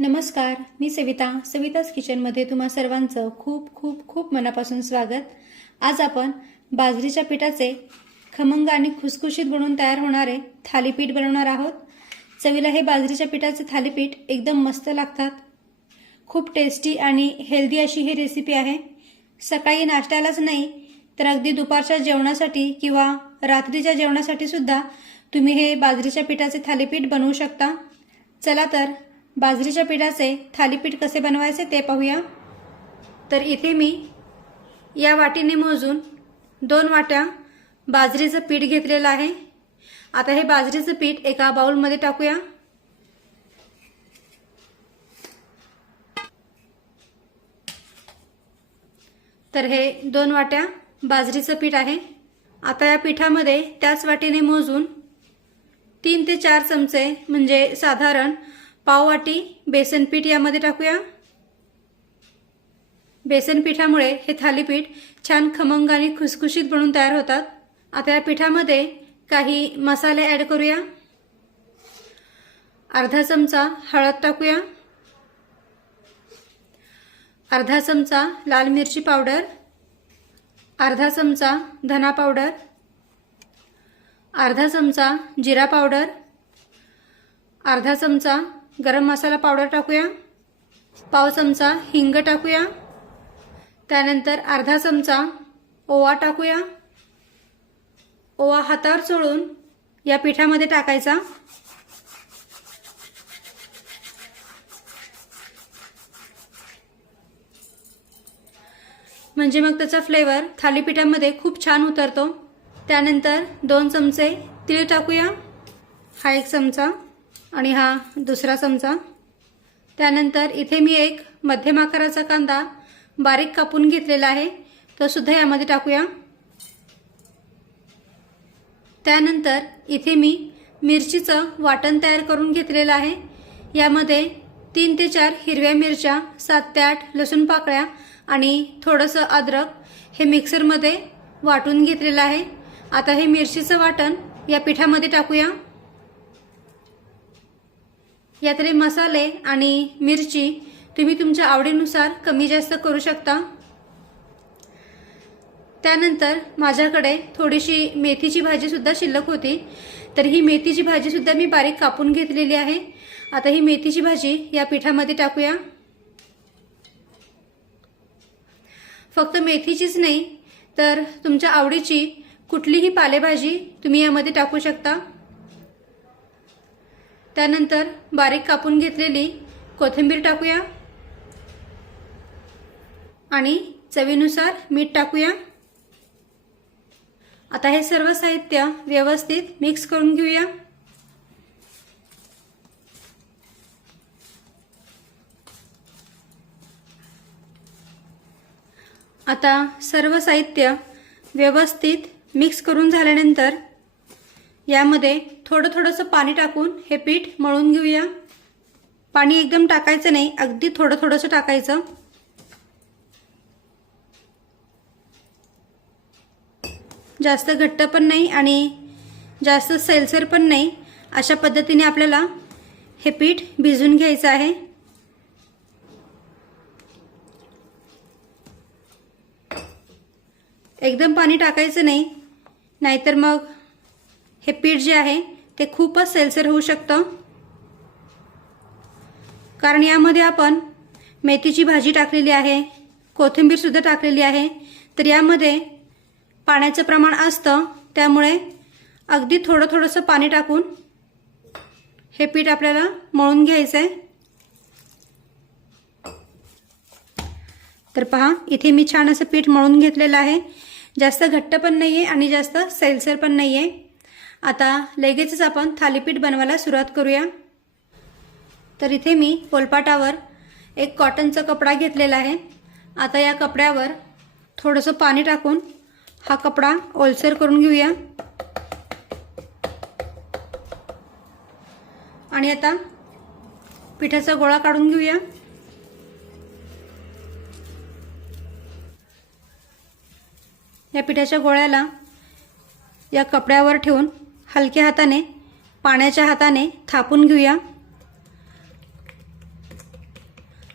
नमस्कार मी सविता सविताच किचनमध्ये तुम्हा सर्वांचं खूप खूप खूप मनापासून स्वागत. आज आपण बाजरीच्या पिठाचे खमंग आणि खुसखुशीत बनवून तयार होणारे थालीपीठ बनवणार आहोत. चवीला हे बाजरीच्या पिठाचे थालीपीठ एकदम मस्त लागतात. खूप टेस्टी आणि हेल्दी अशी ही रेसिपी आहे. सकाळी नाश्त्यालाच नाही तर अगदी दुपारच्या जेवणासाठी किंवा रात्रीच्या जेवणासाठी सुद्धा तुम्ही हे बाजरीच्या पिठाचे थालीपीठ बनवू शकता. चला तर बाजरीच्या पिठाचे थालीपीठ कसे बनवायचे ते पाहूया. तर इथे मी या वाटीने मोजून दोन वाट्या बाजरीचं पीठ घेतलेलं आहे. आता हे बाजरीचं पीठ एका बाउलमध्ये टाकूया. तर हे दोन वाट्या बाजरीचं पीठ आहे. आता या पिठामध्ये त्याच वाटीने मोजून तीन ते चार चमचे म्हणजे साधारण पाववाटी बेसन पीठ यामध्ये टाकूया. बेसन पिठामुळे हे थालीपीठ छान खमंग आणि खुसखुशीत बनून तयार होतात. आता या पिठामध्ये काही मसाले ॲड करूया. अर्धा चमचा हळद टाकूया. अर्धा चमचा लाल मिरची पावडर. अर्धा चमचा धना पावडर. अर्धा चमचा जिरा पावडर. अर्धा चमचा गरम मसाला पावडर टाकूया. पाव चमचा हिंग टाकूया. त्यानंतर अर्धा चमचा ओवा टाकूया. ओवा हातावर चोळून या पिठामध्ये टाकायचा. म्हणजे मग त्याचा फ्लेवर थालीपीठामध्ये खूप छान उतरतो. त्यानंतर दोन चमचे तीळ टाकूया. हा एक चमचा. आणि हा दुसरा चमचा. त्यानंतर इथे मी एक मध्यम आकाराचा कांदा बारीक कापून घेतलेला आहे. तो सुद्धा यामध्ये टाकूया. त्यानंतर इथे मी मिरचीचं वाटण तयार करून घेतलेलं आहे. यामध्ये तीन ते चार हिरव्या मिरच्या सात ते आठ लसूण पाकळ्या आणि थोडंसं अद्रक हे मिक्सरमध्ये वाटून घेतलेलं आहे. आता हे मिरचीचं वाटण या पिठामध्ये टाकूया. यातले मसाले आणि मिरची तुम्ही तुमच्या आवडीनुसार कमी जास्त करू शकता. त्यानंतर माझ्याकडे थोडीशी मेथीची भाजीसुद्धा शिल्लक होती. तर ही मेथीची भाजीसुद्धा मी बारीक कापून घेतलेली आहे. आता ही मेथीची भाजी या पिठामध्ये टाकूया. फक्त मेथीचीच नाही तर तुमच्या आवडीची कुठलीही पालेभाजी तुम्ही यामध्ये टाकू शकता. त्यानंतर बारीक कापून घेतलेली कोथिंबीर टाकूया. आणि चवीनुसार मीठ टाकूया. आता हे सर्व साहित्य व्यवस्थित मिक्स करून घेऊया. आता सर्व साहित्य व्यवस्थित मिक्स करून झाल्यानंतर यामध्ये थोडं थोडंसं पाणी टाकून हे पीठ मळून घेऊया. पाणी एकदम टाकायचं नाही अगदी थोडं थोडंसं टाकायचं. जास्त घट्ट पण नाही आणि जास्त सैलसर पण नाही. अशा पद्धतीने आपल्याला हे पीठ भिजून घ्यायचं आहे. एकदम पाणी टाकायचं नाही नाहीतर मग हे पीठ जे आहे ते खूपच सेलसर होऊ शकतं. कारण यामध्ये आपण मेथीची भाजी टाकलेली आहे कोथिंबीरसुद्धा टाकलेली आहे. तर यामध्ये पाण्याचं प्रमाण असतं त्यामुळे अगदी थोडं थोडंसं पाणी टाकून हे पीठ आपल्याला मळून घ्यायचं आहे तर पहा इथे मी छान असं पीठ मळून घेतलेलं आहे. जास्त घट्ट पण नाही आहे आणि जास्त सैलसर पण नाही आहे आता लगेचच आपण थालीपीठ बनवायला सुरुवात करूया. तर इथे मी पोलपाटावर एक कॉटनचा कपडा घेतलेला आहे. आता या कपड्यावर थोडंसं पाणी टाकून हा कपडा ओलसर करून घेऊया. आणि आता पिठाचा गोळा काढून घेऊया. या पिठाच्या गोळ्याला या कपड्यावर ठेवून हलक्या हाताने पाण्याच्या हाताने थापून घेऊया.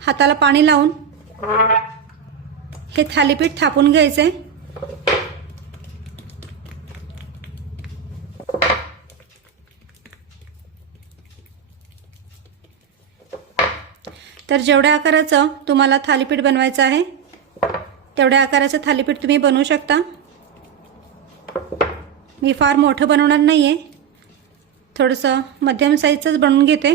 हाताला पाणी लावून हे थालीपीठ थापून घ्यायचे. तर जेवढ्या आकाराचं तुम्हाला थालीपीठ बनवायचं आहे तेवढ्या आकाराचं थालीपीठ तुम्ही बनवू शकता. मी फार मोठं बनवणार नाही आहे थोडंसं मध्यम साईजचंच बनवून घेते.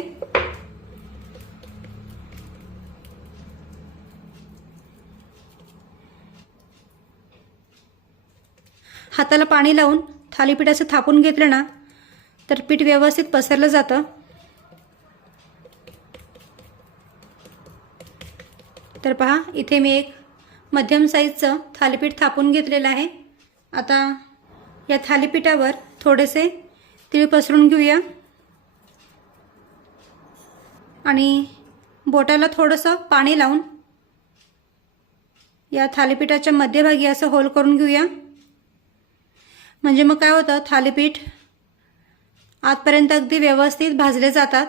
हाताला पाणी लावून थालीपीठ असं थापून घेतलं ना तर पीठ व्यवस्थित पसरलं जातं. तर पहा इथे मी एक मध्यम साईजचं थालीपीठ थापून घेतलेलं आहे. आता या थालीपीठावर थोडेसे तीळ पसरून घेऊया. आणि बोटाला थोडंसं पाणी लावून या थालीपीठाच्या मध्यभागी असं होल करून घेऊया. म्हणजे मग काय होतं थालीपीठ आतपर्यंत अगदी व्यवस्थित भाजले जातात.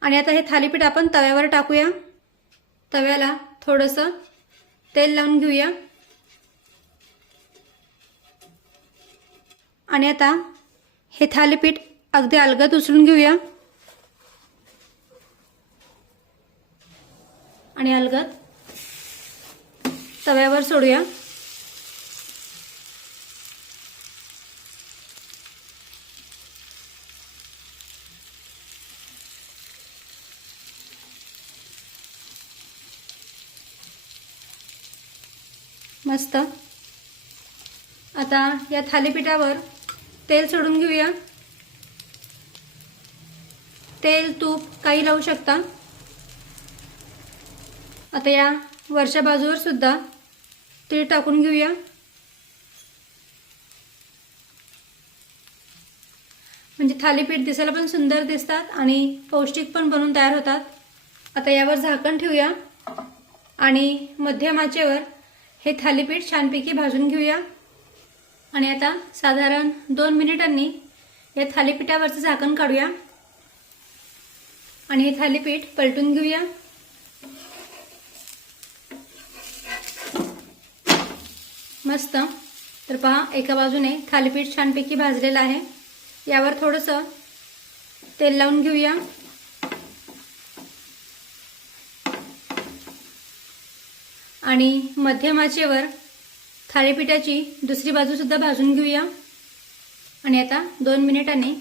आणि आता हे थालीपीठ आपण तव्यावर टाकूया. तव्याला थोडंसं तेल लावून घेऊया. आणि आता हे थालीपीठ अगदी अलगद उचलून घेऊया. आणि अलगद तव्यावर सोडूया. मस्त आता या थालीपीठावर तेल सोडून घेऊया. तेल तूप काही लावू शकता. आता या वरच्या बाजूवर सुद्धा तीळ टाकून घेऊया. म्हणजे थालीपीठ दिसायला पण सुंदर दिसतात आणि पौष्टिक पण बनून तयार होतात. आता यावर झाकण ठेवूया. आणि मध्यम आचेवर हे थालीपीठ छानपैकी भाजून घेऊया. आणि आता साधारण दोन मिनिटांनी या थालीपीठावरचं झाकण काढूया. आणि हे थालीपीठ पलटून घेऊया. मस्त. तर पहा एका बाजूने थालीपीठ छानपैकी भाजलेलं आहे. यावर थोडंसं तेल लावून घेऊया. आणि मध्यम आचेवर थालीपीठाची दुसरी बाजूसुद्धा भाजून घेऊया. आणि आता दोन मिनिटांनी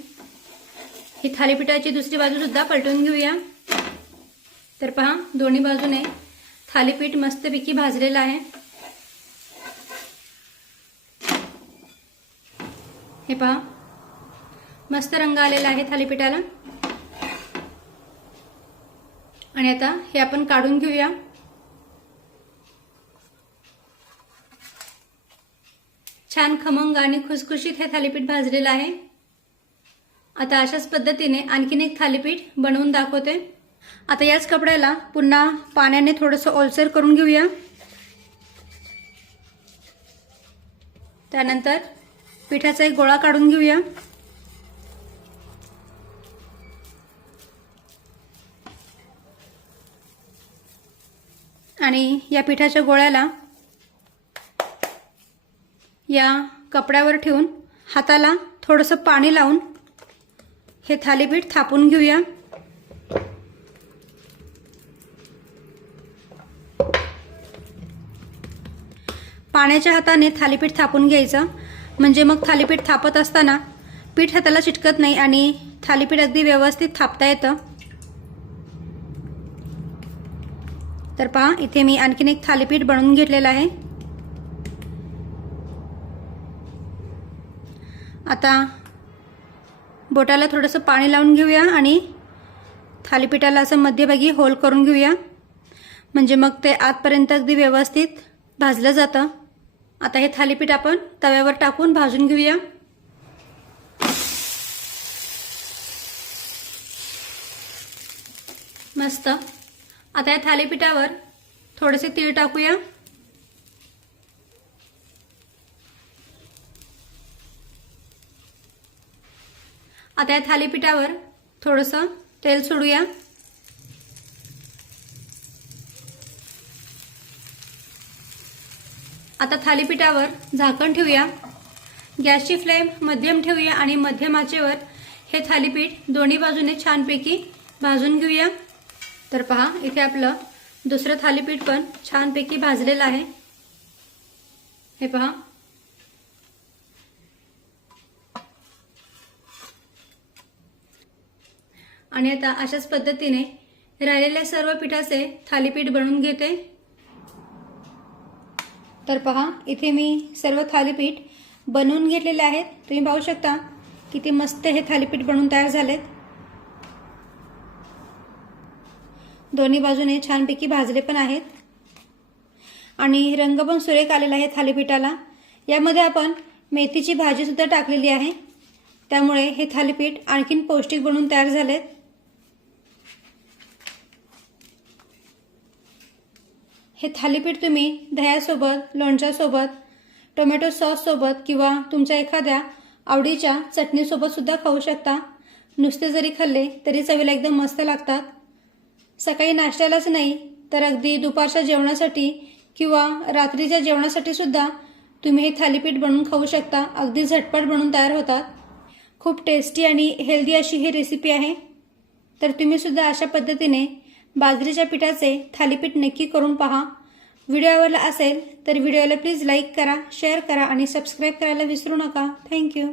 ही थालीपीठाची दुसरी बाजूसुद्धा पलटून घेऊया. तर पहा दोन्ही बाजूने थालीपीठ मस्तपैकी भाजलेलं आहे. हे पहा मस्त रंग आलेला आहे थालीपीठाला. आणि आता हे आपण काढून घेऊया. छान खमंग आणि खुसखुशीत हे थालीपीठ भाजलेलं आहे. आता अशाच पद्धतीने आणखीन एक थालीपीठ बनवून दाखवते. आता याच कपड्याला पुन्हा पाण्याने थोडंसं ओलसर करून घेऊया. त्यानंतर पिठाचा एक गोळा काढून घेऊया. आणि या पिठाच्या गोळ्याला या कपड्यावर ठेवून हाताला थोडंसं पाणी लावून हे थालीपीठ थापून घेऊया. पाण्याच्या हाताने थालीपीठ थापून घ्यायचं. म्हणजे मग थालीपीठ थापत असताना पीठ हाताला चिटकत नाही आणि थालीपीठ अगदी व्यवस्थित थापता येतं. तर पहा इथे मी आणखीन एक थालीपीठ बनवून घेतलेलं आहे. आता बोटाला थोडंसं पाणी लावून घेऊया आणि थालीपीठाला असं मध्यभागी होल करून घेऊया. म्हणजे मग ते आतपर्यंत अगदी व्यवस्थित भाजलं जातं. आता हे थालीपीठ आपण तव्यावर टाकून भाजून घेऊया. मस्त. आता या थालीपीठावर थोडेसे तीळ टाकूया. आता या थालीपीठावर थोडंसं तेल सोडूया. आता थालीपीठावर झाकण ठेवूया. गॅसची फ्लेम मध्यम ठेवूया आणि मध्यम आचेवर हे थालीपीठ दोन्ही बाजूने छानपैकी भाजून घेऊया. तर पहा इथे आपलं दुसरं थालीपीठ पण छानपैकी भाजलेलं आहे. हे पहा. आणि आता अशाच पद्धतीने राहिलेल्या सर्व पिठाचे थालीपीठ बनवून घेते. तर पहा इथे मी सर्व थालीपीठ बनवून घेतलेले आहेत. तुम्ही पाहू शकता किती मस्त हे थालीपीठ बनवून तयार झालेत. दोन्ही बाजूने छानपैकी भाजले पण आहेत. आणि रंग पण सुरेख आलेला आहे थालीपीठाला. यामध्ये आपण मेथीची भाजीसुद्धा टाकलेली आहे. त्यामुळे हे थालीपीठ आणखीन पौष्टिक बनवून तयार झालेत. हे थालीपीठ तुम्ही दह्यासोबत लोणच्यासोबत टोमॅटो सॉससोबत किंवा तुमच्या एखाद्या आवडीच्या चटणीसोबत सुद्धा खाऊ शकता. नुसते जरी खाल्ले तरी चवीला एकदम मस्त लागतात. सकाळी नाश्त्यालाच नाही तर अगदी दुपारच्या जेवणासाठी किंवा रात्रीच्या जेवणासाठी सुद्धा तुम्ही हे थालीपीठ बनवून खाऊ शकता. अगदी झटपट बनवून तयार होतात. खूप टेस्टी आणि हेल्दी अशी ही रेसिपी आहे. तर तुम्ही सुद्धा अशा पद्धतीने बाजरीच्या पिठाचे थालीपीठ नक्की करून पहा. व्हिडिओ आवडला असेल तर व्हिडिओला प्लीज लाईक करा शेअर करा आणि सबस्क्राईब करायला विसरू नका. थँक्यू